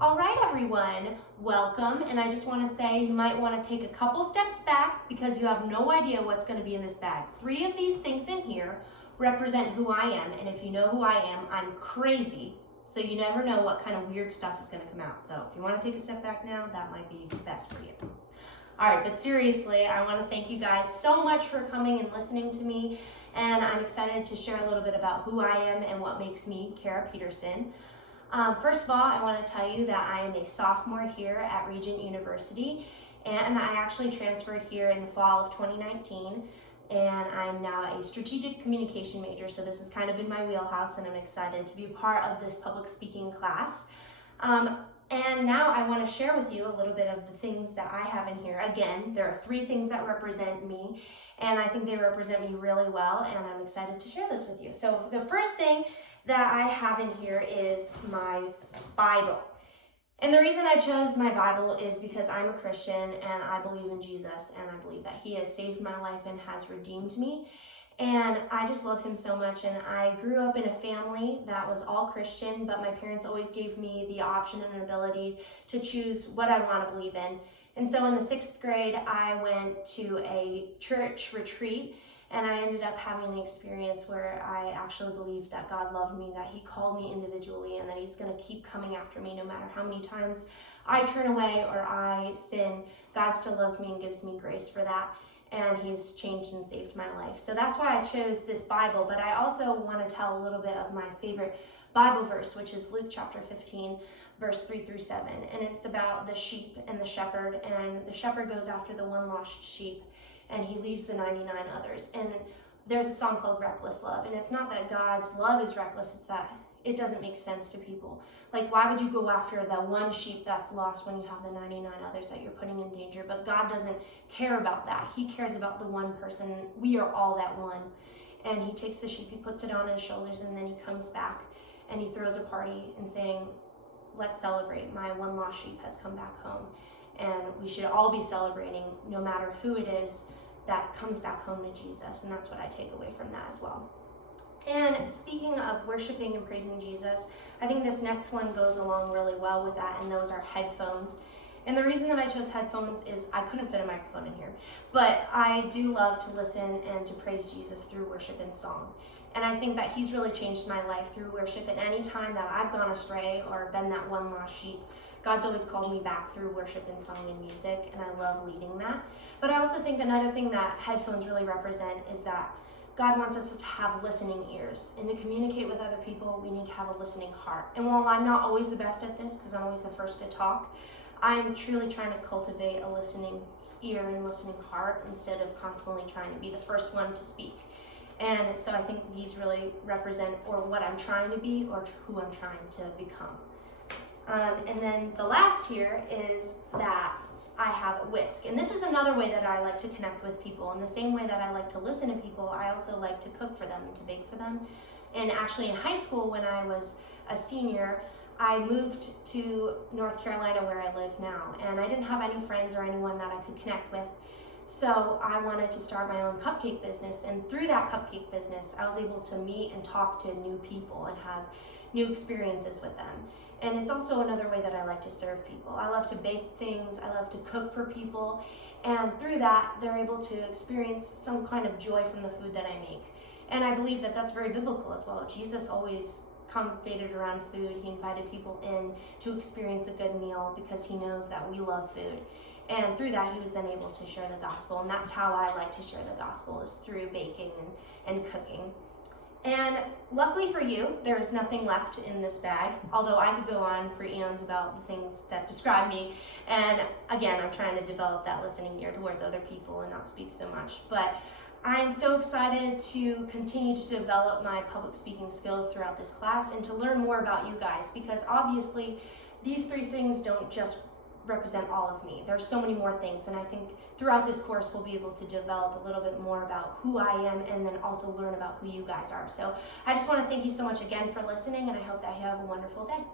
All right, everyone, welcome. And I just want to say you might want to take a couple steps back because you have no idea what's going to be in this bag. 3 of these things in here represent who I am. And if you know who I am, I'm crazy. So you never know what kind of weird stuff is going to come out. So if you want to take a step back now, that might be best for you. All right, but seriously, I want to thank you guys so much for coming and listening to me. And I'm excited to share a little bit about who I am and what makes me Kara Peterson. First of all, I want to tell you that I am a sophomore here at Regent University, and I actually transferred here in the fall of 2019, and I'm now a strategic communication major, so this is kind of in my wheelhouse, and I'm excited to be a part of this public speaking class. And now I want to share with you a little bit of the things that I have in here. Again, there are 3 things that represent me, and I think they represent me really well, and I'm excited to share this with you. So the first thing that I have in here is my Bible. And the reason I chose my Bible is because I'm a Christian and I believe in Jesus, and I believe that he has saved my life and has redeemed me. And I just love him so much. And I grew up in a family that was all Christian, but my parents always gave me the option and ability to choose what I want to believe in. And so in the 6th grade, I went to a church retreat, and I ended up having an experience where I actually believed that God loved me, that he called me individually, and that he's going to keep coming after me no matter how many times I turn away or I sin. God still loves me and gives me grace for that, and he's changed and saved my life. So that's why I chose this Bible, but I also want to tell a little bit of my favorite Bible verse, which is Luke chapter 15, verse 3-7, and it's about the sheep and the shepherd, and the shepherd goes after the one lost sheep, and he leaves the 99 others. And there's a song called Reckless Love, and it's not that God's love is reckless, it's that it doesn't make sense to people. Like, why would you go after the one sheep that's lost when you have the 99 others that you're putting in danger? But God doesn't care about that. He cares about the one person. We are all that one. And he takes the sheep, he puts it on his shoulders, and then he comes back and he throws a party and saying, let's celebrate. My one lost sheep has come back home. And we should all be celebrating no matter who it is that comes back home to Jesus. And that's what I take away from that as well. And speaking of worshiping and praising Jesus, I think this next one goes along really well with that, and those are headphones. And the reason that I chose headphones is I couldn't fit a microphone in here, but I do love to listen and to praise Jesus through worship and song. And I think that he's really changed my life through worship, and any time that I've gone astray or been that one lost sheep, God's always called me back through worship and song and music, and I love leading that. But I also think another thing that headphones really represent is that God wants us to have listening ears, and to communicate with other people, we need to have a listening heart. And while I'm not always the best at this, because I'm always the first to talk, I'm truly trying to cultivate a listening ear and listening heart instead of constantly trying to be the first one to speak. And so I think these really represent or what I'm trying to be or who I'm trying to become. And then the last here is that I have a whisk. And this is another way that I like to connect with people. In the same way that I like to listen to people, I also like to cook for them and to bake for them. And actually in high school, when I was a senior, I moved to North Carolina where I live now. And I didn't have any friends or anyone that I could connect with. So I wanted to start my own cupcake business, and through that cupcake business, I was able to meet and talk to new people and have new experiences with them. And it's also another way that I like to serve people. I love to bake things, I love to cook for people, and through that, they're able to experience some kind of joy from the food that I make. And I believe that that's very biblical as well. Jesus always congregated around food. He invited people in to experience a good meal because he knows that we love food. And through that, he was then able to share the gospel. And that's how I like to share the gospel, is through baking and cooking. And luckily for you, there's nothing left in this bag, although I could go on for eons about the things that describe me. And again, I'm trying to develop that listening ear towards other people and not speak so much. But I'm so excited to continue to develop my public speaking skills throughout this class and to learn more about you guys, because obviously these 3 things don't just represent all of me. There's so many more things, and I think throughout this course we'll be able to develop a little bit more about who I am and then also learn about who you guys are. So I just want to thank you so much again for listening, and I hope that you have a wonderful day.